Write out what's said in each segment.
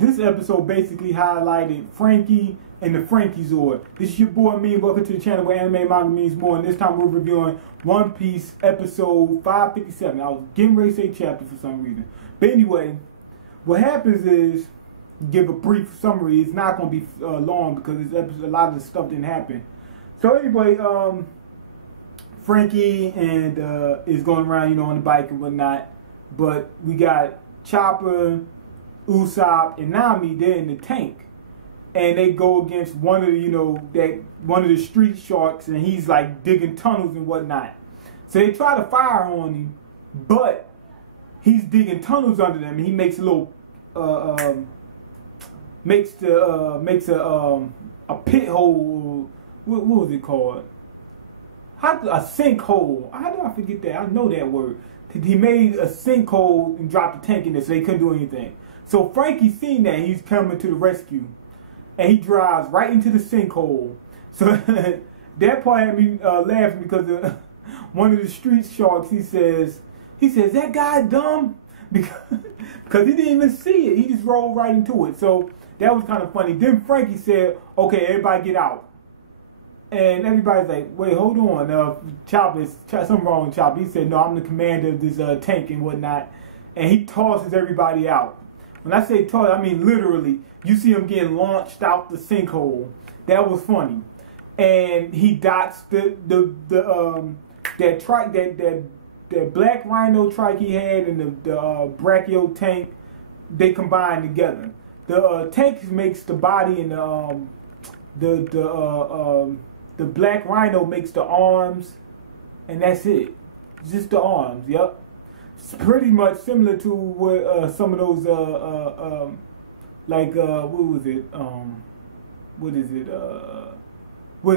This episode basically highlighted Franky and the Franky Zord. This is your boy MangaMiyn. Welcome to the channel where anime manga means more. And this time we're reviewing One Piece episode 557. I was getting ready to say chapter for some reason. But anyway, what happens is, give a brief summary. It's not going to be long because this episode, a lot of the stuff didn't happen. So anyway, Franky and is going around, on the bike and whatnot. But we got Chopper, Usopp, and Nami. They're in the tank, and they go against one of the one of the street sharks, and he's like digging tunnels and whatnot. So they try to fire on him, but he's digging tunnels under them, and he makes a little makes a pit hole. What was it called? A sinkhole. How do I forget that? I know that word. He made a sinkhole and dropped the tank in there, so they couldn't do anything. So Franky seen that, he's coming to the rescue, and he drives right into the sinkhole. So that part had me laughing because one of the street sharks, he says, that guy dumb? Because he didn't even see it. He just rolled right into it. So that was kind of funny. Then Franky said, okay, everybody get out. And everybody's like, wait, hold on. Chopper, something wrong with Chopper. He said, no, I'm the commander of this tank and whatnot. And he tosses everybody out. When I say toss, I mean literally. You see him getting launched out the sinkhole. That was funny. And he dots that black rhino trike he had and the brachio tank. They combine together. The tank makes the body, and the black rhino makes the arms, and that's it. Just the arms. Yep. It's pretty much similar to what some of those what is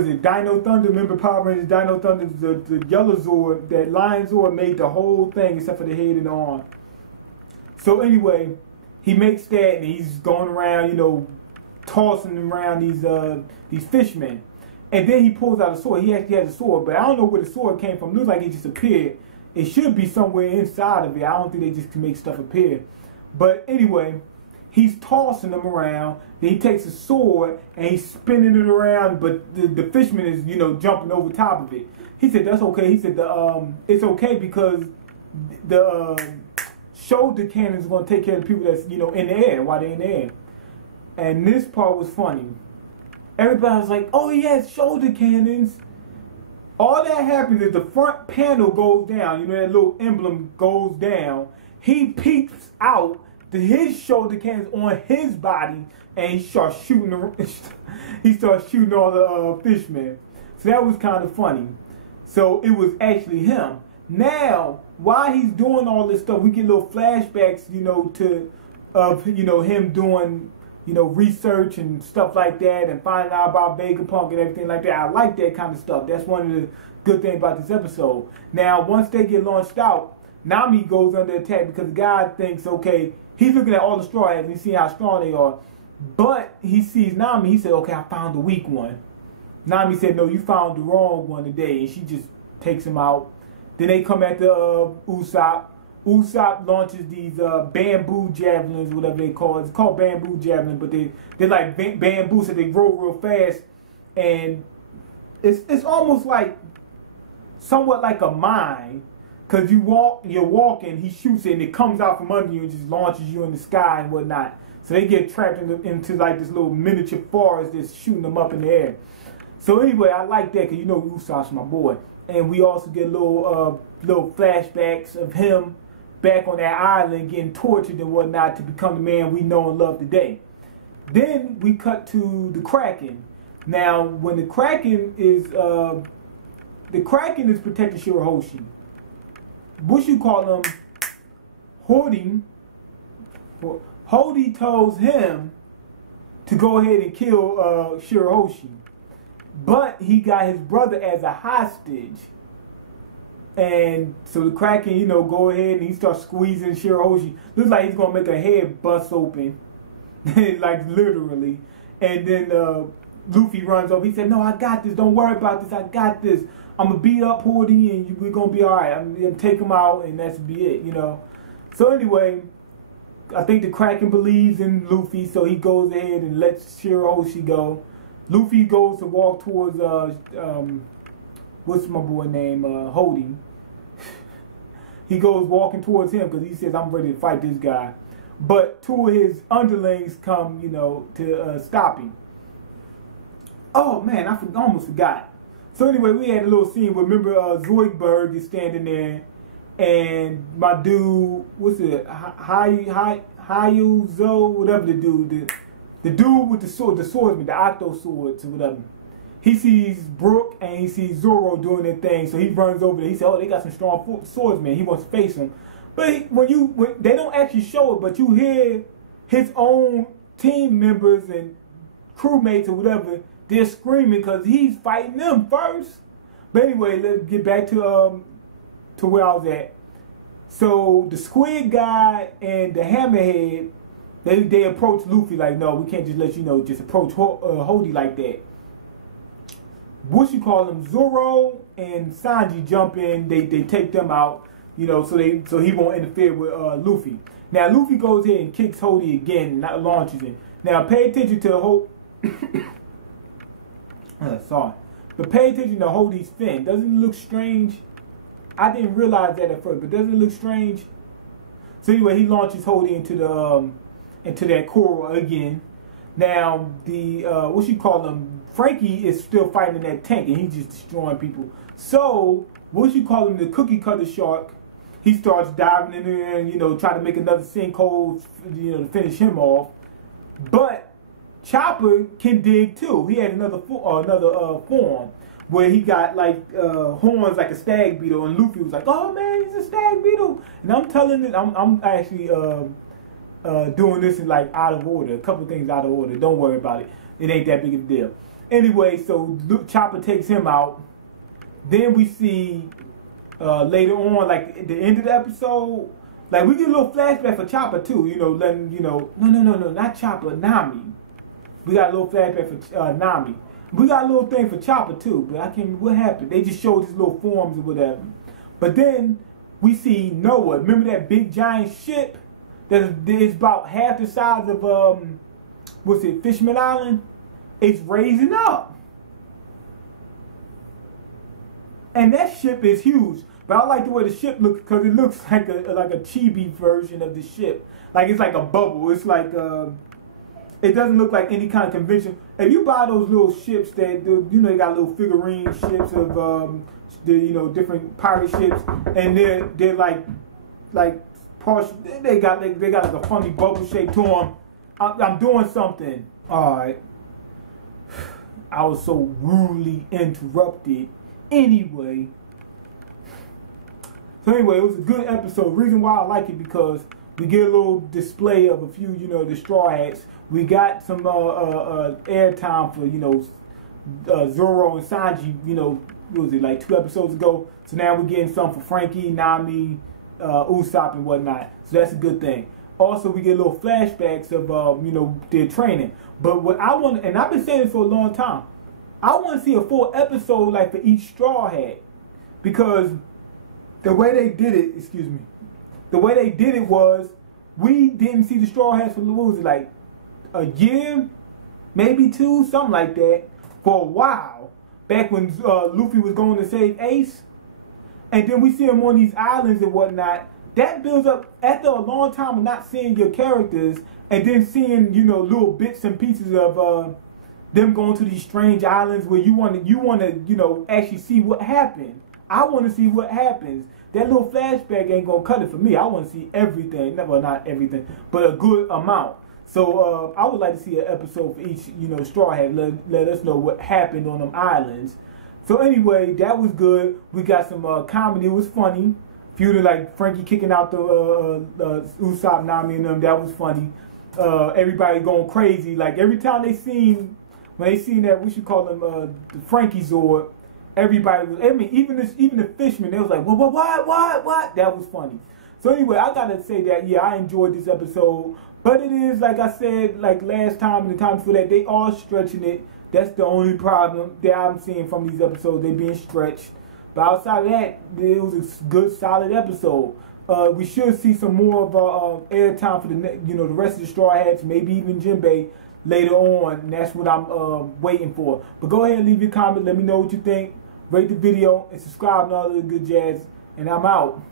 it? Dino Thunder. Remember Power Rangers Dino Thunder? The yellow Zord, that lion Zord made the whole thing except for the head and the arm. So anyway, he makes that, and he's going around, tossing around these fishmen. And then he pulls out a sword. He actually has a sword, but I don't know where the sword came from. It looks like it just appeared. It should be somewhere inside of it. I don't think they just can make stuff appear. But anyway, he's tossing them around. Then he takes a sword and he's spinning it around. But the fisherman is, jumping over top of it. He said, that's okay. He said, it's okay because the shoulder cannon is going to take care of the people that's, in the air while they're in the air. And this part was funny. Everybody was like, oh, he has shoulder cannons. All that happens is the front panel goes down. that little emblem goes down. He peeks out his shoulder cannons on his body, and he starts shooting all the fishmen. So that was kind of funny. So it was actually him. Now, while he's doing all this stuff, we get little flashbacks, him doing research and stuff like that, and finding out about Vegapunk and everything like that. I like that kind of stuff. That's one of the good things about this episode. Now, once they get launched out, Nami goes under attack because the guy thinks, okay, he's looking at all the straw hats and he's seeing how strong they are. But he sees Nami, he said, okay, I found the weak one. Nami said, no, you found the wrong one today, and she just takes him out. Then they come at the Usopp. Usopp launches these bamboo javelins, whatever they call it. It's called bamboo javelin, but they're like bamboo, so they roll real fast. And it's almost like, somewhat like a mine, because you're walking, he shoots it, and it comes out from under you and just launches you in the sky and whatnot. So they get trapped into like this little miniature forest that's shooting them up in the air. So anyway, I like that because Usopp's my boy. And we also get little flashbacks of him back on that island getting tortured and whatnot to become the man we know and love today. Then we cut to the Kraken. Now, when the Kraken is protecting Shirahoshi. What you call him? Hody. Hody tells him to go ahead and kill Shirahoshi, but he got his brother as a hostage. And so the Kraken, go ahead and he starts squeezing Shirahoshi. Looks like he's gonna make a head bust open, like literally. And then Luffy runs over. He said, "No, I got this. Don't worry about this. I got this. I'm gonna beat up Hody, and we're gonna be all right. I'm gonna take him out, and that's be it, So anyway, I think the Kraken believes in Luffy, so he goes ahead and lets Shirahoshi go. Luffy goes to walk towards what's my boy name? Hody. He goes walking towards him because he says, I'm ready to fight this guy. But two of his underlings come, to stop him. Oh man, I almost forgot. So anyway, we had a little scene where, remember, Zoidberg is standing there, and my dude, what's it, Hayuzo, whatever the dude, the dude with the swordsman, the octo swords or whatever. He sees Brook and he sees Zoro doing their thing, so he runs over there. He said, "Oh, they got some strong swordsmen." He wants to face them, but when they don't actually show it, but you hear his own team members and crewmates or whatever, they're screaming because he's fighting them first. But anyway, let's get back to where I was at. So the Squid guy and the Hammerhead, they approach Luffy like, "No, we can't just let just approach Hody like that." Zoro and Sanji jump in. They take them out, so he won't interfere with Luffy. Now Luffy goes in and kicks Hody again, and launches him. Now pay attention to sorry, but pay attention to Hody's fin. Doesn't it look strange? I didn't realize that at first, but doesn't it look strange? So anyway, he launches Hody into that coral again. Now the Frankie is still fighting in that tank, and he's just destroying people. So the cookie cutter shark, he starts diving in there and try to make another sinkhole, to finish him off. But Chopper can dig too. He had another form where he got like horns like a stag beetle, and Luffy was like, "Oh man, he's a stag beetle." And I'm telling it, I'm actually doing this in like out of order, a couple of things out of order. Don't worry about it. It ain't that big of a deal. Anyway, so Chopper takes him out. Then we see later on, like at the end of the episode, like we get a little flashback for Chopper too. Letting no, not Chopper, Nami. We got a little flashback for Nami. We got a little thing for Chopper too, but I can't remember what happened. They just showed his little forms or whatever. But then we see Noah. Remember that big giant ship that is about half the size of Fishmen Island? It's raising up. And that ship is huge. But I like the way the ship looks because it looks like a chibi version of the ship. Like it's like a bubble. It's like it doesn't look like any kind of convention. If you buy those little ships that they got little figurine ships of the different pirate ships, and they're like partial. They got like a funny bubble shape to them. I'm doing something. All right. I was so rudely interrupted. Anyway. So anyway, it was a good episode. Reason why I like it because we get a little display of a few, the Straw Hats. We got some airtime for, Zoro and Sanji, what was it, like 2 episodes ago. So now we're getting some for Frankie, Nami, Usopp and whatnot. So that's a good thing. Also, we get little flashbacks of, their training. But what I want, and I've been saying this for a long time, I want to see a full episode like for each Straw Hat. Because the way they did it, was we didn't see the Straw Hats for like a year, maybe 2, something like that, for a while. Back when Luffy was going to save Ace. And then we see him on these islands and whatnot. That builds up after a long time of not seeing your characters and then seeing, little bits and pieces of them going to these strange islands where you want to, actually see what happened. I want to see what happens. That little flashback ain't gonna cut it for me. I want to see everything. Well, not everything, but a good amount. So I would like to see an episode for each, Straw Hat. Let us know what happened on them islands. So anyway, that was good. We got some comedy. It was funny. Feuding like Frankie kicking out the Usopp, Nami and them. That was funny. Everybody going crazy. Like every time when they seen that, we should call them the Franky Zord. Everybody was, even the Fishmen, they was like, what? That was funny. So anyway, I gotta say that, yeah, I enjoyed this episode. But it is, like I said, like last time and the time before that, they are stretching it. That's the only problem that I'm seeing from these episodes. They being stretched. But outside of that, it was a good, solid episode. We should see some more of airtime for the rest of the Straw Hats, maybe even Jinbei later on, and that's what I'm waiting for. But go ahead and leave your comment. Let me know what you think. Rate the video and subscribe and all the good jazz. And I'm out.